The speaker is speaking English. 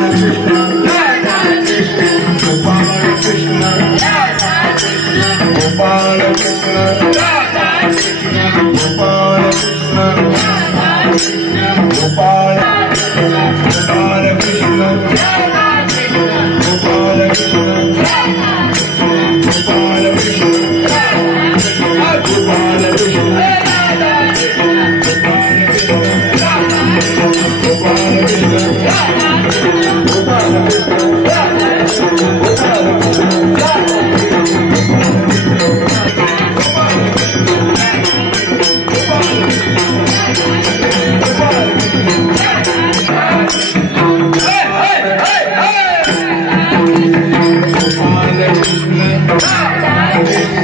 Gopal Krishna Gopal Krishna 一二，来。